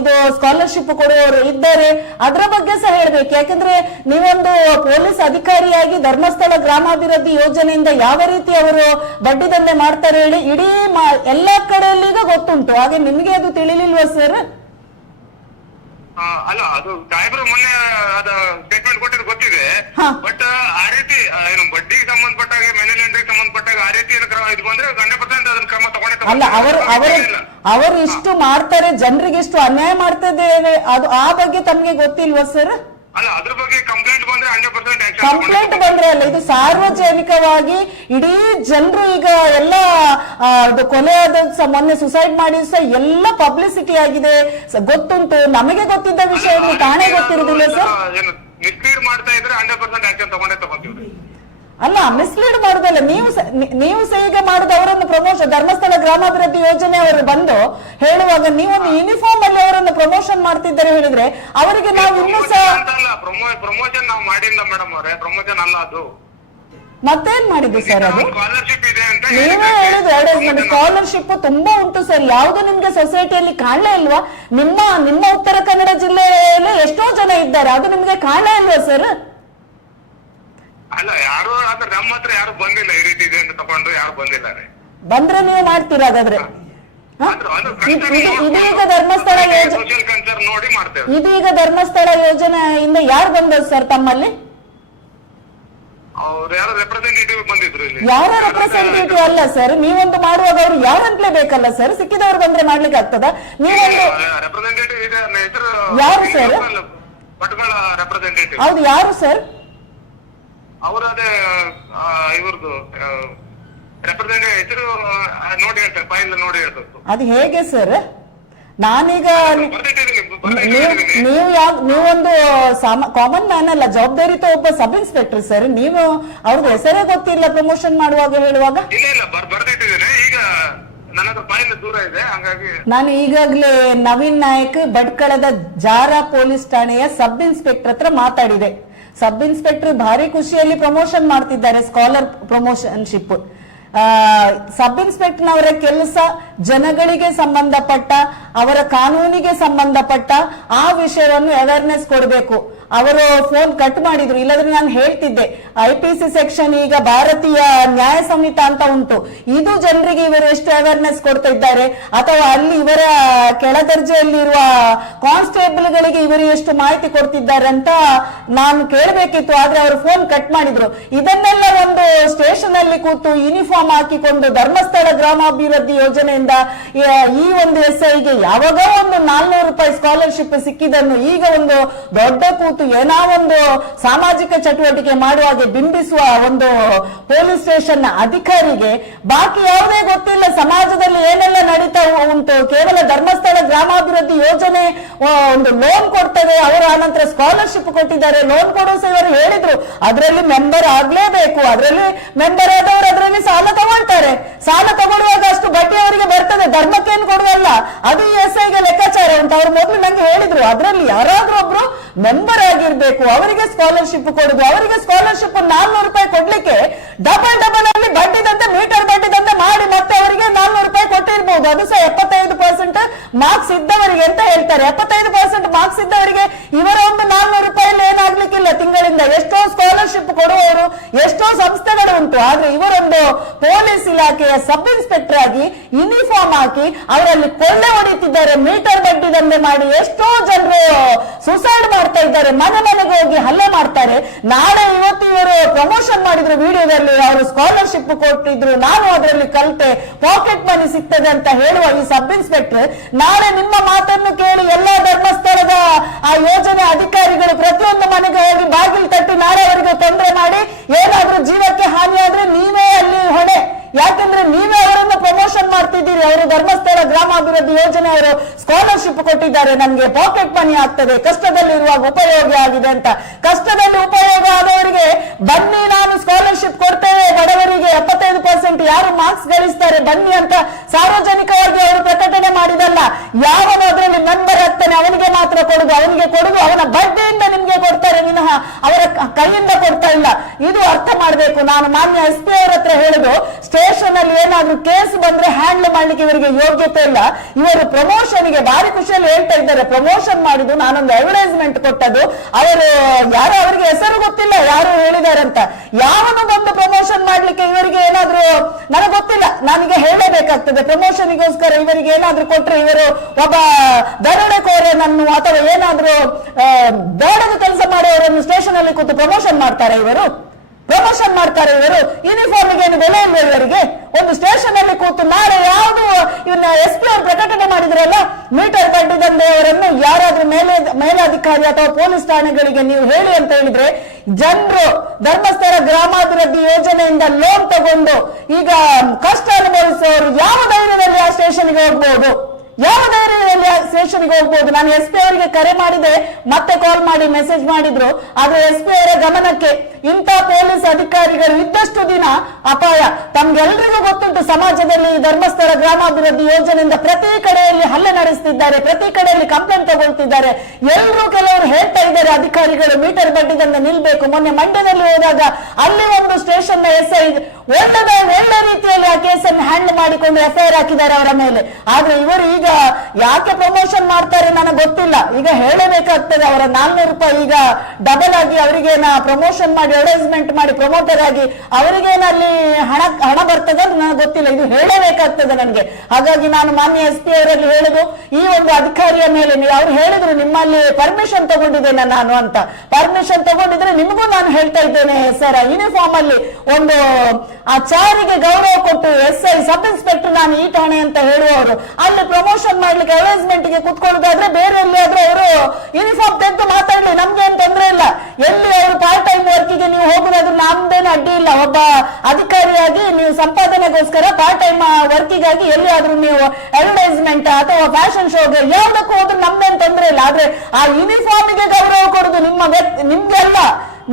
ಇದು ಸ್ಕಾಲರ್ಶಿಪ್ ಕೊಡುವವರು ಇದ್ದಾರೆ, ಅದರ ಬಗ್ಗೆ ಸಹ ಹೇಳ್ಬೇಕು. ಯಾಕಂದ್ರೆ ನೀವೊಂದು ಪೊಲೀಸ್ ಅಧಿಕಾರಿಯಾಗಿ ಧರ್ಮಸ್ಥಳ ಗ್ರಾಮಾಭಿವೃದ್ಧಿ ಯೋಜನೆಯಿಂದ ಯಾವ ರೀತಿ ಅವರು ಬಡ್ಡಿ ದಂಧೆ ಮಾಡ್ತಾರೆ ಹೇಳಿ ಇಡೀ ಎಲ್ಲಾ ಕಡೆಯಲ್ಲಿ ಈಗ ಗೊತ್ತುಂಟು. ಹಾಗೆ ನಿಮ್ಗೆ ಅದು ತಿಳಿಲಿಲ್ವಾ ಸರ್? ಅಲ್ಲ, ಅದು ಸಾಹೇಬ್ರು ಮೊನ್ನೆ ಅದ ಸ್ಟೇಟ್ಮೆಂಟ್ ಕೊಟ್ಟಿದ್ದು ಗೊತ್ತಿದೆ. ಬಟ್ ಆ ರೀತಿ ಏನು ಬಡ್ಡಿಗೆ ಸಂಬಂಧಪಟ್ಟಾಗ ಮನಿ ಲಾಂಡರಿಂಗ್ ಸಂಬಂಧಪಟ್ಟಾಗ ಆ ರೀತಿ ಇದು ಬಂದ್ರೆ 100% ಅದನ್ನ ಕ್ರಮ ಅಲ್ಲ, ಅವರು ಇಷ್ಟು ಮಾಡ್ತಾರೆ, ಜನರಿಗೆ ಇಷ್ಟು ಅನ್ಯಾಯ ಮಾಡ್ತಿದ್ದೇವೆ, ಅದು ಆ ಬಗ್ಗೆ ತಮ್ಗೆ ಗೊತ್ತಿಲ್ವಾ ಸರ್? ಅಲ್ಲ, ಅದ್ರ ಬಗ್ಗೆ ಕಂಪ್ಲೇಂಟ್ ಬಂದ್ರೆ 100% ಆಕ್ಷನ್. ಕಂಪ್ಲೇಂಟ್ ಬಂದ್ರೆ ಅಲ್ಲ, ಇದು ಸಾರ್ವಜನಿಕವಾಗಿ ಇಡೀ ಜನರು ಈಗ ಎಲ್ಲ ಕೊಲೆ ಆದ ಮೊನ್ನೆ ಸುಸೈಡ್ ಮಾಡಿ ಎಲ್ಲ ಪಬ್ಲಿಸಿಟಿ ಆಗಿದೆ, ಗೊತ್ತುಂಟು. ನಮಗೆ ಗೊತ್ತಿದ್ದ ವಿಷಯ ತಾನೇ ಗೊತ್ತಿರುದಿಲ್ಲ ಸರ್. ಮಿಸ್ಲೀಡ್ ಮಾಡ್ತಾ ಇದ್ರೆ 100% ಆಕ್ಷನ್ ತಗೊಂತೀವಿ. ಅಲ್ಲ, ಮಿಸ್ಲೀಡ್ ಮಾಡುದಲ್ಲ, ನೀವು ಸಹ ಈಗ ಮಾಡುದು ಅವರನ್ನು ಪ್ರಮೋಷನ್ ಧರ್ಮಸ್ಥಳ ಗ್ರಾಮಾಭಿವೃದ್ಧಿ ಯೋಜನೆ ಅವರು ಬಂದು ಹೇಳುವಾಗ ನೀವೊಂದು ಯೂನಿಫಾರ್ಮ್ ಅಲ್ಲಿ ಅವರನ್ನು ಪ್ರಮೋಷನ್ ಮಾಡ್ತಿದ್ದಾರೆ ಹೇಳಿದ್ರೆ ಅವರಿಗೆ ನಾವು ಇನ್ನೂ ಸಹ ಪ್ರಮೋಷನ್ ನಾವು ಮಾಡಿಲ್ಲ ಮೇಡಮ್ ಅವರೇ, ಪ್ರಮೋಷನ್ ಅಲ್ಲ ಅದು. ಮತ್ತೇನ್ ಮಾಡಿದ್ದು ಸರ್? ಅದು ಸ್ಕಾಲರ್ಶಿಪ್ ಇದೆ ಅಂತ ನೀವೇ ಹೇಳಿದ್ರು ಅಡ್ವರ್ಟೈಸ್ಮೆಂಟ್. ಸ್ಕಾಲರ್ಶಿಪ್ ತುಂಬಾ ಉಂಟು ಸರ್, ಯಾವ್ದು ನಿಮ್ಗೆ ಸೊಸೈಟಿಯಲ್ಲಿ ಕಾಣಲೇ ಇಲ್ವಾ? ನಿಮ್ಮ ಉತ್ತರ ಕನ್ನಡ ಜಿಲ್ಲೆಯಲ್ಲಿ ಎಷ್ಟೋ ಜನ ಇದ್ದಾರೆ, ಅದು ನಿಮ್ಗೆ ಕಾಣಲೇ ಇಲ್ವಾ ಸರ್? ಅಲ್ಲ, ಯಾರು ಅಂದ್ರೆ ನಮ್ಮ ಹತ್ರ ಯಾರು ಬಂದಿಲ್ಲ, ಈ ರೀತಿ ಇದೆ ಅಂತ ತಗೊಂಡು ಯಾರು ಬಂದಿಲ್ಲ. ಬಂದ್ರೆ ನೀವು ಮಾಡ್ತೀರಾ? ಹಾಗಾದ್ರೆ ಇದೀಗ ಧರ್ಮಸ್ಥಳ ಇದೀಗ ಧರ್ಮಸ್ಥಳ ಯೋಜನೆಯಿಂದ ಯಾರು ಬಂದದ್ದು ಸರ್ ತಮ್ಮಲ್ಲಿ? ಯಾರು ರೆಪ್ರೆಸೆಂಟೇಟಿವ್ ಬಂದಿದ್ರು ಇಲ್ಲಿ? ಯಾರ ರೆಪ್ರೆಸೆಂಟೇಟಿವ್ ಅಲ್ಲ ಸರ್, ನೀವೊಂದು ಮಾಡುವಾಗ ಅವ್ರು ಯಾರಂತಲೇ ಬೇಕಲ್ಲ ಸರ್, ಸಿಕ್ಕಿದವ್ರು ಬಂದ್ರೆ ಮಾಡ್ಲಿಕ್ಕೆ ಆಗ್ತದ? ನೀವೊಂದು ರೆಪ್ರೆಸೆಂಟೇಟಿವ್ ಇದೆ, ಹೆಸರು ಯಾರು ಸರ್? ಭಟ್ಗಳ ರೆಪ್ರೆಸೆಂಟೇಟಿವ್. ಹೌದು, ಯಾರು ಸರ್? ಅವರು ಅದೇ ಇವ್ರದ್ದು ರೆಪ್ರೆಸೆಂಟೇಟಿವ್ ಹೆಸರು ನೋಡಿ ಹೇಳ್ತಾರೆ, ಫೈಲ್ ನೋಡಿ ಹೇಳ್ತಾರೆ. ಅದು ಹೇಗೆ ಸರ್? ನಾನೀಗ ನೀವೊಂದು ಕಾಮನ್ ಮ್ಯಾನ್ ಅಲ್ಲ, ಜವಾಬ್ದಾರಿತ ಒಬ್ಬ ಸಬ್ ಇನ್ಸ್ಪೆಕ್ಟರ್ ಸರ್. ನೀವು ಅವ್ರದ್ದು ಹೆಸರೇ ಗೊತ್ತಿಲ್ಲ ಪ್ರಮೋಷನ್ ಮಾಡುವಾಗ ಹೇಳುವಾಗ? ಇಲ್ಲ, ಬರ್ದಿಟ್ಟಿದ್ದೇನೆ. ಈಗ ನನ್ನ ಹತ್ರ ಫೈಲ್ ದೂರ ಇದೆ, ಹಾಗಾಗಿ ನಾನು ಈಗಾಗಲೇ ನವೀನ್ ನಾಯಕ್ ಭಟ್ಕಳದ ಜಾರ ಪೊಲೀಸ್ ಠಾಣೆಯ ಸಬ್ ಇನ್ಸ್ಪೆಕ್ಟರ್ ಹತ್ರ ಮಾತಾಡಿದೆ. ಸಬ್ ಇನ್ಸ್ಪೆಕ್ಟರ್ ಭಾರಿ ಖುಷಿಯಲ್ಲಿ ಪ್ರಮೋಷನ್ ಮಾಡ್ತಿದ್ದಾರೆ, ಸ್ಕಾಲರ್ ಪ್ರಮೋಷನ್ಶಿಪ್. ಸಬ್ ಇನ್ಸ್ಪೆಕ್ಟರ್ನವರ ಕೆಲಸ ಜನಗಳಿಗೆ ಸಂಬಂಧಪಟ್ಟ, ಅವರ ಕಾನೂನಿಗೆ ಸಂಬಂಧಪಟ್ಟ ಆ ವಿಷಯವನ್ನು ಅವೇರ್ನೆಸ್ ಕೊಡಬೇಕು. ಅವರು ಫೋನ್ ಕಟ್ ಮಾಡಿದ್ರು, ಇಲ್ಲದ್ರೆ ನಾನು ಹೇಳ್ತಿದ್ದೆ. IPC ಸೆಕ್ಷನ್ ಈಗ ಭಾರತೀಯ ನ್ಯಾಯ ಸಂಹಿತ ಅಂತ ಉಂಟು, ಇದು ಜನರಿಗೆ ಇವರು ಎಷ್ಟು ಅವೇರ್ನೆಸ್ ಕೊಡ್ತಾ ಇದ್ದಾರೆ, ಅಥವಾ ಅಲ್ಲಿ ಇವರ ಕೆಳದರ್ಜೆಯಲ್ಲಿರುವ ಕಾನ್ಸ್ಟೇಬಲ್ಗಳಿಗೆ ಇವರು ಎಷ್ಟು ಮಾಹಿತಿ ಕೊಡ್ತಿದ್ದಾರೆ ಅಂತ ನಾನು ಕೇಳಬೇಕಿತ್ತು. ಆದ್ರೆ ಅವರು ಫೋನ್ ಕಟ್ ಮಾಡಿದ್ರು. ಇದನ್ನೆಲ್ಲ ಒಂದು ಸ್ಟೇಷನ್ ಅಲ್ಲಿ ಕೂತು ಯೂನಿಫಾರ್ಮ್ ಹಾಕಿಕೊಂಡು ಧರ್ಮಸ್ಥಳ ಗ್ರಾಮಾಭಿವೃದ್ಧಿ ಯೋಜನೆಯಿಂದ ಈ ಒಂದು SIಗೆ ಯಾವಾಗ ಒಂದು 400 ರೂಪಾಯಿ ಸ್ಕಾಲರ್ಶಿಪ್ ಸಿಕ್ಕಿದನ್ನು ಈಗ ಒಂದು ದೊಡ್ಡ ಕೂತು ಏನೋ ಒಂದು ಸಾಮಾಜಿಕ ಚಟುವಟಿಕೆ ಮಾಡುವಾಗೆ ಬಿಂಬಿಸುವ ಒಂದು ಪೊಲೀಸ್ ಸ್ಟೇಷನ್ ಅಧಿಕಾರಿಗೆ ಬಾಕಿ ಯಾವುದೇ ಗೊತ್ತಿಲ್ಲ, ಸಮಾಜದಲ್ಲಿ ಏನೆಲ್ಲ ನಡೀತಾ ಉಂಟು. ಕೇವಲ ಧರ್ಮಸ್ಥಳ ಗ್ರಾಮಾಭಿವೃದ್ಧಿ ಯೋಜನೆ ಒಂದು ಲೋನ್ ಕೊಡ್ತದೆ, ಅವರು ಆನಂತರ ಸ್ಕಾಲರ್ಶಿಪ್ ಕೊಟ್ಟಿದ್ದಾರೆ. ಲೋನ್ ಕೊಡೋ ಇವರು ಹೇಳಿದ್ರು ಅದರಲ್ಲಿ ಮೆಂಬರ್ ಆಗ್ಲೇಬೇಕು, ಅದರಲ್ಲಿ ಮೆಂಬರ್ ಆದವರು ಅದರಲ್ಲಿ ಸಾಲ ತಗೊಳ್ತಾರೆ. ಸಾಲ ತಗೊಳ್ಳುವಾಗ ಅಷ್ಟು ಬಡ್ಡಿ ಅವರಿಗೆ ಬರ್ತದೆ, ಧರ್ಮಕ್ಕೇನು ಕೊಡುವಲ್ಲ. ಅದು ಈ SIಗೆ ಲೆಕ್ಕಾಚಾರ ಉಂಟು. ಅವ್ರು ಮೊದಲು ನಂಗೆ ಹೇಳಿದ್ರು ಅದ್ರಲ್ಲಿ ಯಾರಾದ್ರೂ ಒಬ್ರು ಮೆಂಬರ್ ಆಗಿರ್ಬೇಕು, ಅವರಿಗೆ ಸ್ಕಾಲರ್ಶಿಪ್ ಕೊಡುದು, ಅವರಿಗೆ ಸ್ಕಾಲರ್ಶಿಪ್ 400 ರೂಪಾಯಿ ಕೊಡ್ಲಿಕ್ಕೆ ಡಬಲ್ ಅಲ್ಲಿ ಬಡ್ಡಿ ದಂಧೆ, ಮೀಟರ್ ಬಡ್ಡಿ ದಂಧೆ ಮಾಡಿ ಮತ್ತೆ ಅವರಿಗೆ 400 ರೂಪಾಯಿ ಕೊಟ್ಟಿರ್ಬೋದು. ಅದು ಸಹ 75% ಮಾರ್ಕ್ಸ್ ಇದ್ದವರಿಗೆ ಅಂತ ಹೇಳ್ತಾರೆ. 75% ಮಾರ್ಕ್ಸ್ ಇದ್ದವರಿಗೆ ಇವರ ಒಂದು 400 ರೂಪಾಯಲ್ಲಿ ಏನಾಗ್ಲಿಕ್ಕಿಲ್ಲ. ತಿಂಗಳಿಂದ ಎಷ್ಟೋ ಸ್ಕಾಲರ್ಶಿಪ್ ಕೊಡುವವರು ಎಷ್ಟೋ ಸಂಸ್ಥೆಗಳು ಉಂಟು. ಆದ್ರೆ ಇವರೊಂದು ಪೊಲೀಸ್ ಇಲಾಖೆಯ ಸಬ್ ಇನ್ಸ್ಪೆಕ್ಟರ್ ಆಗಿ ಯೂನಿಫಾರ್ಮ್ ಹಾಕಿ ಅವರಲ್ಲಿ ಕೊಳ್ಳೆ ಹೊಡಿತಿದ್ದಾರೆ, ಮೀಟರ್ ಬಡ್ಡಿ ದಂಧೆ ಮಾಡಿ ಎಷ್ಟೋ ಜನರು ಸುಸೈಡ್ ಮಾಡ್ತಾ ಇದ್ದಾರೆ, ಮನೆಗೆ ಹೋಗಿ ಹಲ್ಲೆ ಮಾಡ್ತಾರೆ. ನಾಳೆ ಇವತ್ತು ಇವರು ಪ್ರಮೋಷನ್ ಮಾಡಿದ್ರು, ವಿಡಿಯೋದಲ್ಲಿ ಅವರು ಸ್ಕಾಲರ್ಶಿಪ್ ಕೊಟ್ಟಿದ್ರು, ನಾನು ಅದರಲ್ಲಿ ಕಲಿತೆ, ಪಾಕೆಟ್ ಮನಿ ಸಿಗ್ತದೆ ಅಂತ ಹೇಳುವ ಈ ಸಬ್ ಇನ್ಸ್ಪೆಕ್ಟರ್ ನಾಳೆ ನಿಮ್ಮ ಮಾತನ್ನು ಕೇಳಿ ಎಲ್ಲಾ ಧರ್ಮಸ್ಥಳದ ಆ ಯೋಜನೆ ಅಧಿಕಾರಿಗಳು ಪ್ರತಿಯೊಂದು ಮನೆಗೆ ಹೋಗಿ ಬಾಗಿಲು ತಟ್ಟಿ ನಾಳೆ ಅವರಿಗೆ ತೊಂದರೆ ಮಾಡಿ ಏನಾದ್ರೂ ಜೀವಕ್ಕೆ ಹಾನಿಯಾದ್ರೆ ನೀವೇ ಅಲ್ಲಿ ಹೊಣೆ. ಯಾಕಂದ್ರೆ ನೀವೇ ಅವರನ್ನು ಪ್ರಮೋಷನ್ ಮಾಡ್ತಿದ್ದೀರಿ. ಅವರು ಧರ್ಮಸ್ಥಳ ಗ್ರಾಮಾಭಿವೃದ್ಧಿ ಯೋಜನೆ ಅವರು ಸ್ಕಾಲರ್ಶಿಪ್ ಕೊಟ್ಟಿದ್ದಾರೆ, ನಮ್ಗೆ ಪಾಕೆಟ್ ಮನಿ ಆಗ್ತದೆ, ಕಷ್ಟದಲ್ಲಿರುವಾಗ ಉಪಯೋಗ ಆಗಿದೆ ಅಂತ. ಕಷ್ಟದಲ್ಲಿ ಉಪಯೋಗ ಆದವರಿಗೆ ಬನ್ನಿ ನಾನು ಸ್ಕಾಲರ್ಶಿಪ್ ಕೊಡ್ತೇವೆ, ಬಡವರಿಗೆ 75% ಯಾರು ಮಾರ್ಕ್ಸ್ ಗಳಿಸ್ತಾರೆ ಬನ್ನಿ ಅಂತ ಸಾರ್ವಜನಿಕವಾಗಿ ಅವರು ಪ್ರಕಟಣೆ ಮಾಡಿದಲ್ಲ. ಯಾವನು ಅದರಲ್ಲಿ ಮೆಂಬರ್ ಆಗ್ತಾನೆ ಅವನಿಗೆ ಮಾತ್ರ ಕೊಡುದು, ಅವನಿಗೆ ಕೊಡುದು ಅವನ ಬಡ್ಡಿಯಿಂದ ನಿಮ್ಗೆ ಕೊಡ್ತಾರೆ ವಿನಃ ಅವರ ಕೈಯಿಂದ ಕೊಡ್ತಾ ಇಲ್ಲ. ಇದು ಅರ್ಥ ಮಾಡ್ಬೇಕು. ನಾನು ಮಾನ್ಯ SP ಅವರ ಹತ್ರ ಹೇಳುದು, ಸ್ಟೇಷನ್ ಅಲ್ಲಿ ಏನಾದ್ರೂ ಕೇಸ್ ಬಂದ್ರೆ ಹ್ಯಾಂಡಲ್ ಮಾಡ್ಲಿಕ್ಕೆ ಇವರಿಗೆ ಯೋಗ್ಯತೆ ಇಲ್ಲ. ಇವರು ಪ್ರಮೋಷನ್ ಗೆ ಭಾರಿ ಖುಷಿಯಲ್ಲಿ ಹೇಳ್ತಾ ಇದ್ದಾರೆ, ಪ್ರಮೋಷನ್ ಮಾಡಿದ್ದು ನಾನೊಂದು ಅಡ್ವರ್ಟೈಸ್ಮೆಂಟ್ ಕೊಟ್ಟದ್ದು, ಅವರು ಯಾರು ಅವರಿಗೆ ಹೆಸರು ಗೊತ್ತಿಲ್ಲ ಯಾರು ಹೇಳಿದಾರಂತ. ಯಾವನು ಬಂದು ಪ್ರಮೋಷನ್ ಮಾಡ್ಲಿಕ್ಕೆ ಇವರಿಗೆ ಏನಾದ್ರೂ ನನಗೆ ಗೊತ್ತಿಲ್ಲ, ನನಗೆ ಹೇಳಬೇಕಾಗ್ತದೆ. ಪ್ರಮೋಷನ್ಗೋಸ್ಕರ ಇವರಿಗೆ ಏನಾದ್ರೂ ಕೊಟ್ರೆ ಇವರು ಒಬ್ಬ ದರೋಡೆಕೋರನನ್ನು ಅಥವಾ ಏನಾದ್ರೂ ಬೇಡದ ಕೆಲಸ ಮಾಡುವವರನ್ನು ಸ್ಟೇಷನ್ ಅಲ್ಲಿ ಕೂತು ಪ್ರಮೋಷನ್ ಮಾಡ್ತಾರೆ ಇವರು? ಪ್ರಮೋಷನ್ ಮಾಡ್ತಾರೆ ಇವರು? ಯೂನಿಫಾರ್ಮ್ಗೆ ಏನು ಬೆಲೆ ಇಲ್ಲ ಇವರಿಗೆ? ಒಂದು ಸ್ಟೇಷನ್ ಅಲ್ಲಿ ಕೂತು ನಾಳೆ ಯಾವುದು ಇವನ್ನ SP ಅವರು ಪ್ರಕಟಣೆ ಮಾಡಿದ್ರಲ್ಲ, ಮೀಟರ್ ಬಡ್ಡಿ ದಂಧೆಯವರನ್ನು ಯಾರಾದ್ರೂ ಮೇಲಾಧಿಕಾರಿ ಅಥವಾ ಪೊಲೀಸ್ ಠಾಣೆಗಳಿಗೆ ನೀವು ಹೇಳಿ ಅಂತ ಹೇಳಿದ್ರೆ ಜನರು ಧರ್ಮಸ್ಥಳ ಗ್ರಾಮಾಭಿವೃದ್ಧಿ ಯೋಜನೆಯಿಂದ ಲೋನ್ ತಗೊಂಡು ಈಗ ಕಷ್ಟ ಅನುಭವಿಸುವವರು ಯಾವ ಧೈರ್ಯದಲ್ಲಿ ಆ ಸ್ಟೇಷನ್ಗೆ ಹೋಗ್ಬಹುದು? ಯಾವ ಧೈರ್ಯದಲ್ಲಿ ಸ್ಟೇಷನ್ಗೆ ಹೋಗ್ಬೋದು? ನಾನು SP ಅವರಿಗೆ ಕರೆ ಮಾಡಿದೆ, ಮತ್ತೆ ಕಾಲ್ ಮಾಡಿ ಮೆಸೇಜ್ ಮಾಡಿದ್ರು. ಆದ್ರೆ SP ಅವರ ಗಮನಕ್ಕೆ ಇಂಥ ಪೊಲೀಸ್ ಅಧಿಕಾರಿಗಳು ಇದ್ದಷ್ಟು ದಿನ ಅಪಾಯ. ತಮ್ಗೆಲ್ರಿಗೂ ಗೊತ್ತುಂಟು, ಸಮಾಜದಲ್ಲಿ ಧರ್ಮಸ್ಥಳ ಗ್ರಾಮಾಭಿವೃದ್ಧಿ ಯೋಜನೆಯಿಂದ ಪ್ರತಿ ಕಡೆಯಲ್ಲಿ ಹಲ್ಲೆ ನಡೆಸ್ತಿದ್ದಾರೆ, ಪ್ರತಿ ಕಡೆಯಲ್ಲಿ ಕಂಪ್ಲೇಂಟ್ ತಗೊಳ್ತಿದ್ದಾರೆ. ಎಲ್ಲರೂ ಕೆಲವರು ಹೇಳ್ತಾ ಇದ್ದಾರೆ ಅಧಿಕಾರಿಗಳು ಮೀಟರ್ ಬಡ್ಡಿದಿಂದ ನಿಲ್ಬೇಕು. ಮೊನ್ನೆ ಮಂಡ್ಯದಲ್ಲಿ ಹೋದಾಗ ಅಲ್ಲಿ ಒಂದು ಸ್ಟೇಷನ್ SI ಒಳ್ಳೆ ರೀತಿಯಲ್ಲಿ ಆ ಕೇಸನ್ನು ಹ್ಯಾಂಡಲ್ ಮಾಡಿಕೊಂಡು FIR ಹಾಕಿದ್ದಾರೆ ಅವರ ಮೇಲೆ. ಆದ್ರೆ ಇವರು ಈಗ ಯಾಕೆ ಪ್ರಮೋಷನ್ ಮಾಡ್ತಾರೆ ನನಗೆ ಗೊತ್ತಿಲ್ಲ. ಈಗ ಹೇಳಬೇಕಾಗ್ತದೆ, ಅವರ 400 ರೂಪಾಯಿ ಈಗ ಡಬಲ್ ಆಗಿ ಅವರಿಗೆ ಪ್ರಮೋಷನ್ ಮಾಡಿ ಅಡ್ವರ್ಟೈಸ್ಮೆಂಟ್ ಮಾಡಿ ಪ್ರಮೋಟರ್ ಆಗಿ ಅವರಿಗೇನಲ್ಲಿ ಹಣ ಬರ್ತದೆ ಅದು ನನಗೆ ಗೊತ್ತಿಲ್ಲ. ಇದು ಹೇಳಬೇಕಾಗ್ತದೆ ನನಗೆ. ಹಾಗಾಗಿ ನಾನು ಮಾನ್ಯ SP ಅವರಲ್ಲಿ ಹೇಳುದು, ಈ ಒಂದು ಅಧಿಕಾರಿಯ ಮೇಲೆ ಅವ್ರು ಹೇಳಿದ್ರು ನಿಮ್ಮಲ್ಲಿ ಪರ್ಮಿಷನ್ ತಗೊಂಡಿದ್ದೇನೆ ನಾನು ಅಂತ. ಪರ್ಮಿಷನ್ ತಗೊಂಡಿದ್ರೆ ನಿಮಗೂ ನಾನು ಹೇಳ್ತಾ ಇದ್ದೇನೆ ಸರ್, ಯೂನಿಫಾರ್ಮ್ ಅಲ್ಲಿ ಒಂದು ಆ ಚಾರಿಗೆ ಗೌರವ ಕೊಟ್ಟು SI ಸಬ್ ಇನ್ಸ್ಪೆಕ್ಟರ್ ನಾನು ಈ ಠಾಣೆ ಅಂತ ಹೇಳುವವರು ಅಲ್ಲಿ ಪ್ರಮೋಷನ್ ಮಾಡ್ಲಿಕ್ಕೆ ಅಡ್ವರ್ಟೈಸ್ಮೆಂಟ್ ಗೆ ಕುತ್ಕೊಳ್ಳೋದಾದ್ರೆ ಬೇರೆ ಎಲ್ಲಿಯಾದ್ರೂ ಅವರು ಯೂನಿಫಾರ್ಮ್ ತೆಗೆದು ಮಾತಾಡ್ಲಿ, ನಮ್ಗೆ ಏನ್ ತೊಂದ್ರೆ ಇಲ್ಲ. ಎಲ್ಲಿ ಅವರು ಪಾರ್ಟ್ ಟೈಮ್ ವರ್ಕಿಗೆ ನೀವು ಹೋಗುದಾದ್ರೂ ನಮ್ದೇನು ಅಡ್ಡಿ ಇಲ್ಲ. ಒಬ್ಬ ಅಧಿಕಾರಿಯಾಗಿ ನೀವು ಸಂಪಾದನೆಗೋಸ್ಕರ ಪಾರ್ಟ್ ಟೈಮ್ ವರ್ಕಿಗಾಗಿ ಎಲ್ಲಿಯಾದ್ರೂ ನೀವು ಅಡ್ವರ್ಟೈಸ್ಮೆಂಟ್ ಅಥವಾ ಫ್ಯಾಷನ್ ಶೋಗೆ ಯಾವ್ದಕ್ಕೂ ಹೋದ್ರೂ ನಮ್ದೇನ್ ತೊಂದ್ರೆ ಇಲ್ಲ. ಆದ್ರೆ ಆ ಯೂನಿಫಾರ್ಮ್ ಗೆ ಗೌರವ ಕೊಡುದು ನಿಮ್ಗೆ ಅಲ್ಲ.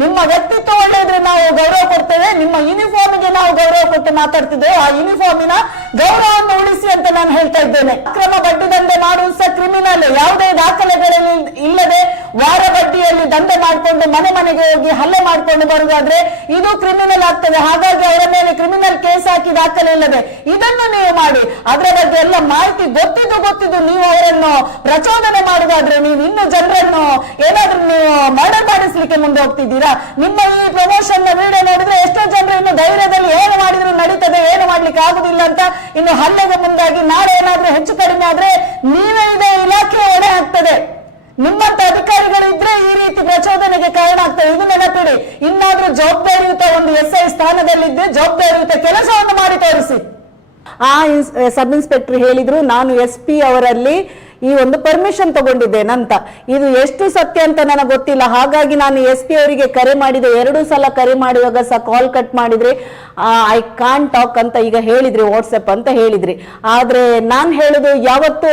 ನಿಮ್ಮ ವ್ಯಕ್ತಿತ್ವ ಒಳ್ಳೆಯಿದ್ರೆ ನಾವು ಗೌರವ ಕೊಡ್ತೇವೆ, ನಿಮ್ಮ ಯೂನಿಫಾರ್ಮ್ಗೆ ನಾವು ಗೌರವ ಕೊಟ್ಟು ಮಾತಾಡ್ತಿದ್ದೇವೆ. ಆ ಯೂನಿಫಾರ್ಮಿನ ಗೌರವವನ್ನು ಉಳಿಸಿ ಅಂತ ನಾನು ಹೇಳ್ತಾ ಇದ್ದೇನೆ. ಅಕ್ರಮ ಬಡ್ಡಿ ದಂಧೆ ಮಾಡುವುದು ಸಹ ಕ್ರಿಮಿನಲ್. ಯಾವುದೇ ದಾಖಲೆಗಳಲ್ಲಿ ಇಲ್ಲದೆ ವಾರ ಬಡ್ಡಿಯಲ್ಲಿ ದಂಧೆ ಮಾಡಿಕೊಂಡು ಮನೆಗೆ ಹೋಗಿ ಹಲ್ಲೆ ಮಾಡಿಕೊಂಡು ಬರುವುದಾದ್ರೆ ಇದು ಕ್ರಿಮಿನಲ್ ಆಗ್ತದೆ. ಹಾಗಾಗಿ ಅವರ ಮೇಲೆ ಕ್ರಿಮಿನಲ್ ಕೇಸ್ ಹಾಕಿ ದಾಖಲೆ ಇಲ್ಲದೆ ಇದನ್ನು ನೀವು ಮಾಡಿ. ಅದರ ಬಗ್ಗೆ ಎಲ್ಲ ಮಾಹಿತಿ ಗೊತ್ತಿದ್ದು ನೀವು ಅವರನ್ನು ಪ್ರಚೋದನೆ ಮಾಡುವುದಾದ್ರೆ ನೀವು ಇನ್ನು ಜನರನ್ನು ಏನಾದ್ರೂ ನೀವು ಮರ್ಡರ್ ಮಾಡಿಸ್ಲಿಕ್ಕೆ ಮುಂದೆ ಹೋಗ್ತಿದ್ದೀರಾ? ನಿಮ್ಮ ಈ ಪ್ರಮೋಷನ್ ನ ವಿಡಿಯೋ ನೋಡಿದ್ರೆ ಎಷ್ಟೋ ಜನರು ಇನ್ನು ಧೈರ್ಯದಲ್ಲಿ ಏನು ಮಾಡಿದ್ರು ನಡೀತದೆ, ಏನು ಮಾಡ್ಲಿಕ್ಕೆ ಆಗುದಿಲ್ಲ ಅಂತ ಇನ್ನು ಹಲ್ಲೆಗೆ ಮುಂದಾಗಿ ನಾಳೆ ಏನಾದ್ರೂ ಹೆಚ್ಚು ಕಡಿಮೆ ಆದ್ರೆ ನೀವೇ ಇದೆ ಇಲಾಖೆ ಹೊಣೆ ಆಗ್ತದೆ. ನಿಮ್ಮಂತ ಅಧಿಕಾರಿಗಳು ಇದ್ರೆ ಈ ರೀತಿ ಪ್ರಚೋದನೆಗೆ ಕಾರಣ ಆಗ್ತದೆ. ಇದು ನೆನಪಿಡಿ. ಇನ್ನಾದ್ರೂ ಜವಾಬ್ದಾರಿಯುತ ಒಂದು SI ಸ್ಥಾನದಲ್ಲಿದ್ದರೆ ಜವಾಬ್ದಾರಿಯುತ ಕೆಲಸವನ್ನು ಮಾಡಿ ತೋರಿಸಿ. ಆ ಸಬ್ ಇನ್ಸ್ಪೆಕ್ಟರ್ ಹೇಳಿದ್ರು ನಾನು SP ಅವರಲ್ಲಿ ಈ ಒಂದು ಪರ್ಮಿಷನ್ ತಗೊಂಡಿದ್ದೇನಂತ. ಇದು ಎಷ್ಟು ಸತ್ಯ ಅಂತ ನನಗೆ ಗೊತ್ತಿಲ್ಲ. ಹಾಗಾಗಿ ನಾನು SP ಅವರಿಗೆ ಕರೆ ಮಾಡಿದೆ. 2 ಸಲ ಕರೆ ಮಾಡುವಾಗ ಸಹ ಕಾಲ್ ಕಟ್ ಮಾಡಿದ್ರೆ ಐ ಕಾನ್ ಟಾಕ್ ಅಂತ ಈಗ ಹೇಳಿದ್ರಿ, ವಾಟ್ಸಪ್ ಅಂತ ಹೇಳಿದ್ರಿ. ಆದ್ರೆ ನಾನು ಹೇಳುದು ಯಾವತ್ತು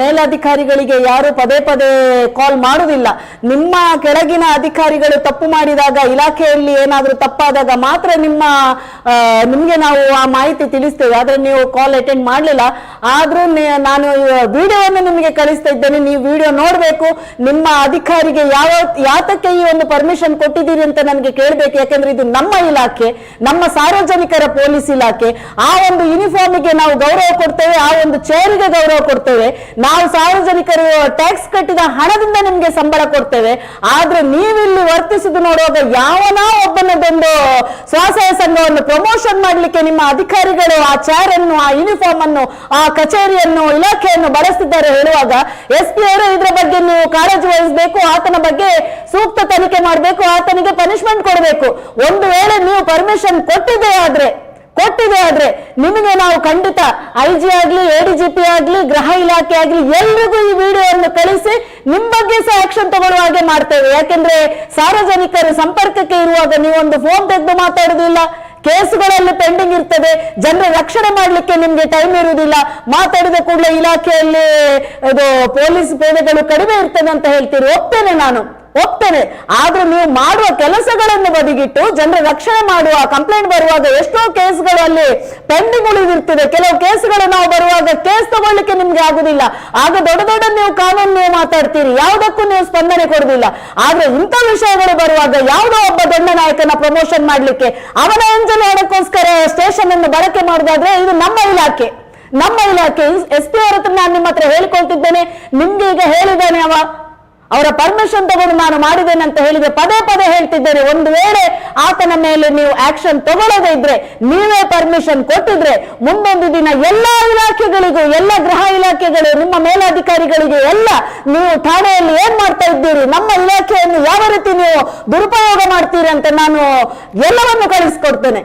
ಮೇಲಧಿಕಾರಿಗಳಿಗೆ ಯಾರು ಪದೇ ಕಾಲ್ ಮಾಡುದಿಲ್ಲ. ನಿಮ್ಮ ಕೆಳಗಿನ ಅಧಿಕಾರಿಗಳು ತಪ್ಪು ಮಾಡಿದಾಗ, ಇಲಾಖೆಯಲ್ಲಿ ಏನಾದ್ರೂ ತಪ್ಪಾದಾಗ ಮಾತ್ರ ನಿಮ್ಗೆ ನಾವು ಆ ಮಾಹಿತಿ ತಿಳಿಸ್ತೇವೆ. ಆದ್ರೆ ನೀವು ಕಾಲ್ ಅಟೆಂಡ್ ಮಾಡ್ಲಿಲ್ಲ. ಆದ್ರೂ ನಾನು ವಿಡಿಯೋವನ್ನು ವಿಡಿಯೋವನ್ನು ನಿಮಗೆ ಕಳಿಸ್ತಾ ಇದ್ದೇನೆ, ನೀವು ವಿಡಿಯೋ ನೋಡ್ಬೇಕು. ನಿಮ್ಮ ಅಧಿಕಾರಿಗೆ ಯಾತಕ್ಕೆ ಈ ಒಂದು ಪರ್ಮಿಷನ್ ಕೊಟ್ಟಿದ್ದೀರಿ ಅಂತ ನನಗೆ ಕೇಳಬೇಕು. ಯಾಕಂದ್ರೆ ಇದು ನಮ್ಮ ಇಲಾಖೆ, ನಮ್ಮ ಸಾರ್ವಜನಿಕರ ಪೊಲೀಸ್ ಇಲಾಖೆ. ಆ ಒಂದು ಯೂನಿಫಾರ್ಮಿಗೆ ನಾವು ಗೌರವ ಕೊಡ್ತೇವೆ, ಆ ಒಂದು ಚೇರಿಗೆ ಗೌರವ ಕೊಡ್ತೇವೆ. ನಾವು ಸಾರ್ವಜನಿಕರು ಟ್ಯಾಕ್ಸ್ ಕಟ್ಟಿದ ಹಣದಿಂದ ನಿಮ್ಗೆ ಸಂಬಳ ಕೊಡ್ತೇವೆ. ಆದ್ರೆ ನೀವಿಲ್ಲಿ ವರ್ತಿಸುದು ನೋಡುವಾಗ ಯಾವನೋ ಒಬ್ಬನದೊಂದು ಸ್ವಸಹಾಯ ಸಂಘವನ್ನು ಪ್ರಮೋಷನ್ ಮಾಡ್ಲಿಕ್ಕೆ ನಿಮ್ಮ ಅಧಿಕಾರಿಗಳು ಆ ಚೇರ್ ಅನ್ನು, ಆ ಯೂನಿಫಾರ್ಮ್ ಅನ್ನು, ಆ ಕಚೇರಿಯನ್ನು, ಇಲಾಖೆಯನ್ನು ಬಳಸ್ತಿದ್ದಾರೆ ಹೇಳುವಾಗ SP ಅವರು ಇದ್ರ ಬಗ್ಗೆ ನೀವು ಕಾಳಜಿ ವಹಿಸಬೇಕು. ಆತನ ಬಗ್ಗೆ ಸೂಕ್ತ ತನಿಖೆ ಮಾಡಬೇಕು, ಆತನಿಗೆ ಪನಿಷ್ಮೆಂಟ್ ಕೊಡಬೇಕು. ಒಂದು ವೇಳೆ ನೀವು ಪರ್ಮಿಷನ್ ಕೊಟ್ಟಿದೆ ಆದ್ರೆ ನಿಮಗೆ ನಾವು ಖಂಡಿತ IG ಆಗ್ಲಿ, ADGP ಆಗ್ಲಿ, ಗೃಹ ಇಲಾಖೆ ಆಗ್ಲಿ ಎಲ್ರಿಗೂ ಈ ವಿಡಿಯೋವನ್ನು ಕಳಿಸಿ ನಿಮ್ ಬಗ್ಗೆ ಸಹ ಆಕ್ಷನ್ ತಗೊಳ್ಳುವ ಹಾಗೆ ಮಾಡ್ತೇವೆ. ಯಾಕೆಂದ್ರೆ ಸಾರ್ವಜನಿಕರು ಸಂಪರ್ಕಕ್ಕೆ ಇರುವಾಗ ನೀವೊಂದು ಫೋನ್ ತೆಗೆದು ಮಾತಾಡುದಿಲ್ಲ, ಕೇಸುಗಳಲ್ಲಿ ಪೆಂಡಿಂಗ್ ಇರ್ತದೆ, ಜನರ ರಕ್ಷಣೆ ಮಾಡ್ಲಿಕ್ಕೆ ನಿಮ್ಗೆ ಟೈಮ್ ಇರುವುದಿಲ್ಲ. ಮಾತಾಡಿದ ಕೂಡಲೇ ಇಲಾಖೆಯಲ್ಲಿ ಇದು ಪೊಲೀಸ್ ಪೇದೆಗಳು ಕಡಿಮೆ ಇರ್ತದೆ ಅಂತ ಹೇಳ್ತೀರಿ. ಒಪ್ತೇನೆ. ಆದ್ರೂ ನೀವು ಮಾಡುವ ಕೆಲಸಗಳನ್ನು ಬದಿಗಿಟ್ಟು ಜನರ ರಕ್ಷಣೆ ಮಾಡುವ, ಕಂಪ್ಲೇಂಟ್ ಬರುವಾಗ ಎಷ್ಟೋ ಕೇಸ್ಗಳು ಅಲ್ಲಿ ಪೆಂಡಿಂಗ್ ಉಳಿದಿರ್ತದೆ. ಕೆಲವು ಕೇಸುಗಳು ನಾವು ಬರುವಾಗ ಕೇಸ್ ತಗೊಳ್ಳಿಕ್ಕೆ ನಿಮ್ಗೆ ಆಗುದಿಲ್ಲ. ಆಗ ದೊಡ್ಡ ನೀವು ಕಾನೂನು ನೀವು ಮಾತಾಡ್ತೀರಿ, ಯಾವುದಕ್ಕೂ ನೀವು ಸ್ಪಂದನೆ ಕೊಡುದಿಲ್ಲ. ಆದ್ರೆ ಇಂಥ ವಿಷಯಗಳು ಬರುವಾಗ ಯಾವುದೋ ಒಬ್ಬ ದೊಡ್ಡ ನಾಯಕನ ಪ್ರಮೋಷನ್ ಮಾಡ್ಲಿಕ್ಕೆ ಅವನ ಎಂಜಲು ಹಣಕ್ಕೋಸ್ಕರ ಸ್ಟೇಷನ್ ಅನ್ನು ಬಳಕೆ ಮಾಡುದಾದ್ರೆ ಇದು ನಮ್ಮ ಇಲಾಖೆ. SP ಅವರ ಹತ್ರ ನಾನು ನಿಮ್ಮ ಹತ್ರ ಹೇಳಿಕೊಳ್ತಿದ್ದೇನೆ. ನಿಮ್ಗೆ ಈಗ ಹೇಳಿದ್ದಾನೆ ಅವರ ಪರ್ಮಿಷನ್ ತಗೊಂಡು ನಾನು ಮಾಡಿದ್ದೇನೆ ಅಂತ ಹೇಳಿದೆ. ಪದೇ ಹೇಳ್ತಿದ್ದೇನೆ, ಒಂದು ವೇಳೆ ಆತನ ಮೇಲೆ ನೀವು ಆಕ್ಷನ್ ತಗೊಳ್ಳೋದೇ ಇದ್ರೆ, ನೀವೇ ಪರ್ಮಿಷನ್ ಕೊಟ್ಟಿದ್ರೆ ಮುಂದೊಂದು ದಿನ ಎಲ್ಲಾ ಇಲಾಖೆಗಳಿಗೂ, ಎಲ್ಲ ಗೃಹ ಇಲಾಖೆಗಳು, ನಿಮ್ಮ ಮೇಲಾಧಿಕಾರಿಗಳಿಗೆ ಎಲ್ಲ ನೀವು ಠಾಣೆಯಲ್ಲಿ ಏನ್ ಮಾಡ್ತಾ ಇದ್ದೀರಿ, ನಮ್ಮ ಇಲಾಖೆಯನ್ನು ಯಾವ ರೀತಿ ನೀವು ದುರುಪಯೋಗ ಮಾಡ್ತೀರಿ ಅಂತ ನಾನು ಎಲ್ಲವನ್ನು ಕಳಿಸ್ಕೊಡ್ತೇನೆ.